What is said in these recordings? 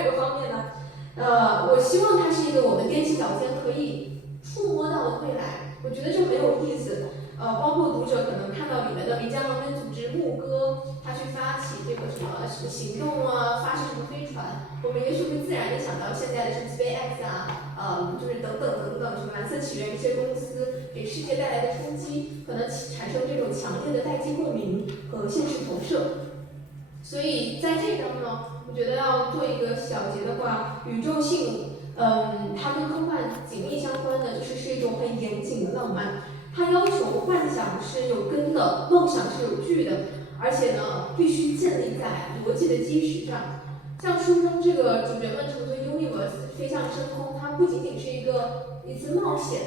二个方面呢，我希望它是一个我们踮起脚尖可以触摸到的未来，我觉得这很有意思。包括读者可能看到里面的民间航天组织牧歌，他去发起这个什么行动啊，发射什么飞船，我们也许会自然的想到现在的什么 SpaceX 啊，就是等等等等，什么蓝色起源这些公司给世界带来的冲击，可能产生这种强烈的代际共鸣和现实投射。所以在这章呢，我觉得要做一个小结的话，宇宙性，它跟科幻紧密相关的就是一种很严谨的浪漫。它要求幻想是有根的，梦想是有据的，而且呢，必须建立在逻辑的基石上。像书中这个主角们乘坐 Universe 飞向深空，它不仅仅是一次冒险，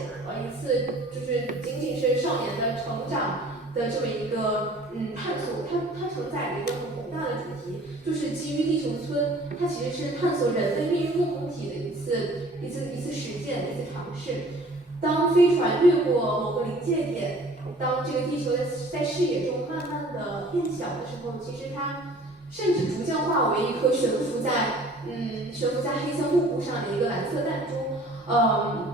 一次就是仅仅是少年的成长的这么一个探索，它承载着一个很宏大的主题，就是基于地球村，它其实是探索人类命运共同体的一次实践，一次尝试。当飞船越过某个临界点，当这个地球在视野中慢慢的变小的时候，其实它甚至逐渐化为一颗悬浮在黑色幕布上的一个蓝色弹珠。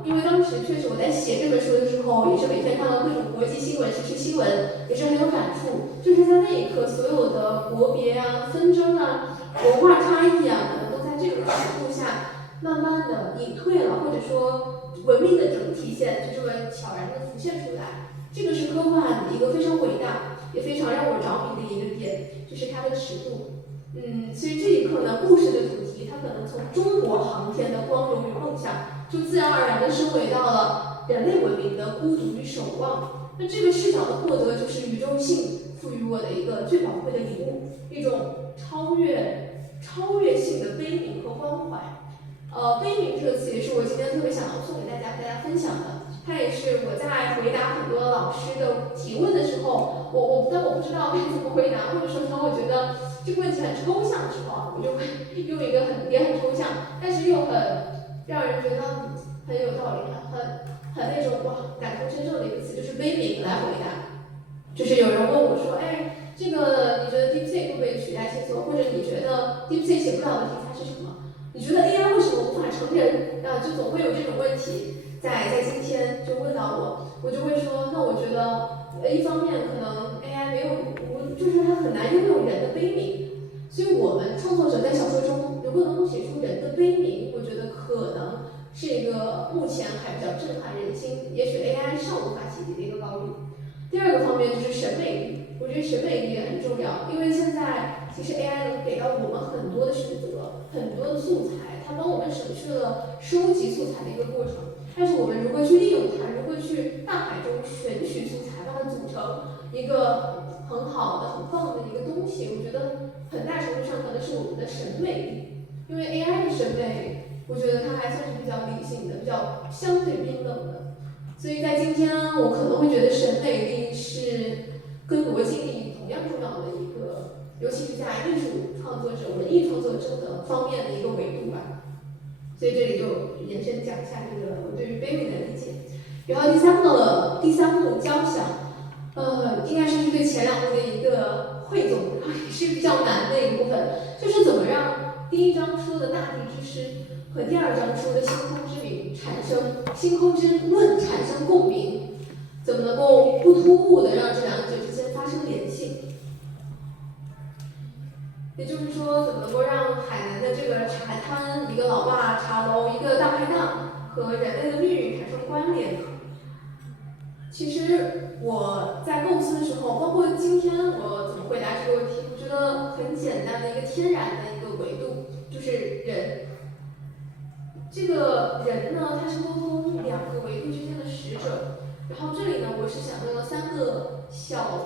因为当时确实我在写这本书的时候，也是每天看到各种国际新闻、时事新闻，也是很有感触。就是在那一刻，所有的国别啊、纷争啊、文化差异啊，可能都在这个尺度下慢慢的隐退了，或者说文明的整体线就这么悄然的浮现出来。这个是科幻一个非常伟大，也非常让我着迷的一个点，就是它的尺度。其实这一刻呢，故事的主题它可能从中国航天的光荣与梦想，就自然而然地升维到了人类文明的孤独与守望。那这个视角的获得，就是宇宙性赋予我的一个最宝贵的礼物，一种超越性的悲悯和关怀。悲悯这个词也是我今天特别想要送给大家，和大家分享的。它也是我在回答很多老师的提问的时候，但我不知道该怎么回答，或者说当我觉得这个问题很抽象的时候，我就会用一个也很抽象，但是又很让人觉得很有道理，很那种感同身受的一个词，就是悲悯来回答。就是有人问我说，这个你觉得 DeepSeek 会不会取代写作，或者你觉得 DeepSeek 写不了的题材是什么？你觉得 AI 为什么无法成人？就总会有这种问题在今天就问到我就会说，那我觉得一方面可能 AI 没有，就是它很难拥有人的悲悯，所以我们创作者在小说中如果能够写出人的悲悯，我觉得可能是一个目前还比较震撼人心，也许 AI 尚无法企及的一个高度。第二个方面就是审美力，我觉得审美力也很重要，因为现在其实 AI 能给到我们很多的选择，很多的素材，它帮我们省去了收集素材的一个过程。但是我们如何去利用它，如何去大海中选取素材，把它组成一个很好的、很棒的一个东西，我觉得很大程度上可能是我们的审美力。因为 AI 的审美，我觉得它还算是比较理性的，比较相对冰冷的。所以在今天，我可能会觉得审美力是跟逻辑力同样重要的一个，尤其是在艺术创作者、文艺创作者的方面的一个维度吧。所以这里就延伸讲一下这个我对于悲悯的理解。然后第三幕交响，应该是对前两幕的一个汇总，然后也是比较难的一个部分，就是怎么让第一章说的大地之诗和第二章说的星空之论产生共鸣，怎么能够不突兀的让这两者之间发生联系？也就是说，怎么能够让海南的这个茶滩、一个老爸茶楼、一个大排档和人类的命运产生关联呢？其实我在构思的时候，包括今天我怎么回答这个问题，我觉得很简单的一个天然的一个维度就是人。这个人呢，他是沟通两个维度之间的使者。然后这里呢，我是想用了三个小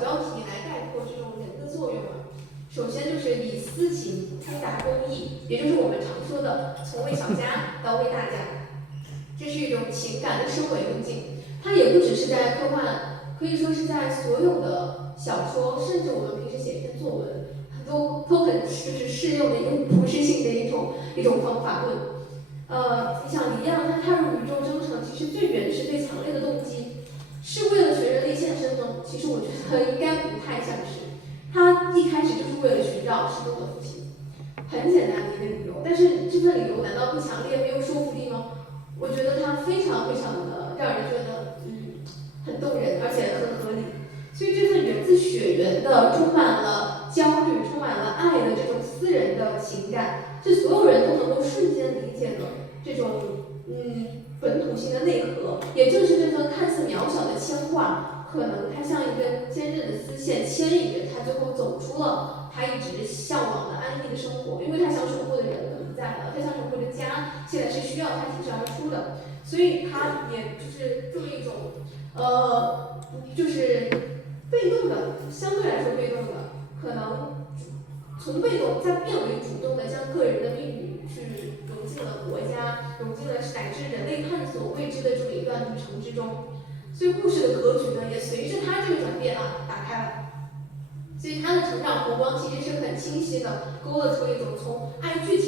标题来概括这种人的作用啊。首先就是以私情通达公益，也就是我们常说的从为小家到为大家，这是一种情感的升维路径。它也不只是在科幻，可以说是在所有的小说，甚至我们平时写一篇作文，都很就是适用的一个普适性的一种方法论。你想李阳他踏入宇宙征程，其实最原始、最强烈的动机，是为了全人类献身吗？其实我觉得应该不太像是。他一开始就是为了寻找失踪的父亲。很很简单的一个理由，但是这份理由难道不强烈、没有说服力吗？我觉得它非常非常的让人觉得很动人，而且很合理。所以这份源自血缘的、充满了焦虑、充满了爱的这种私人的情感，是所有人都能够瞬间理解的这种本土性的内核。也正是这份看似渺小的牵挂，可能它像一根坚韧的丝线牵引着他，最后走出了他一直向往的安逸的生活。因为他想守护的人可能不在了，他想守护的家现在是需要他挺身而出的，所以他也就是这么一种就是被动的，相对来说被动的，可能从被动再变为主动的，将个人的命运去融进了国家，融进了乃至人类探索未知的这么一段旅程之中。所以故事的格局呢，也随着他这个转变打开了。所以他的成长弧光其实是很清晰的，勾勒出一种从爱剧情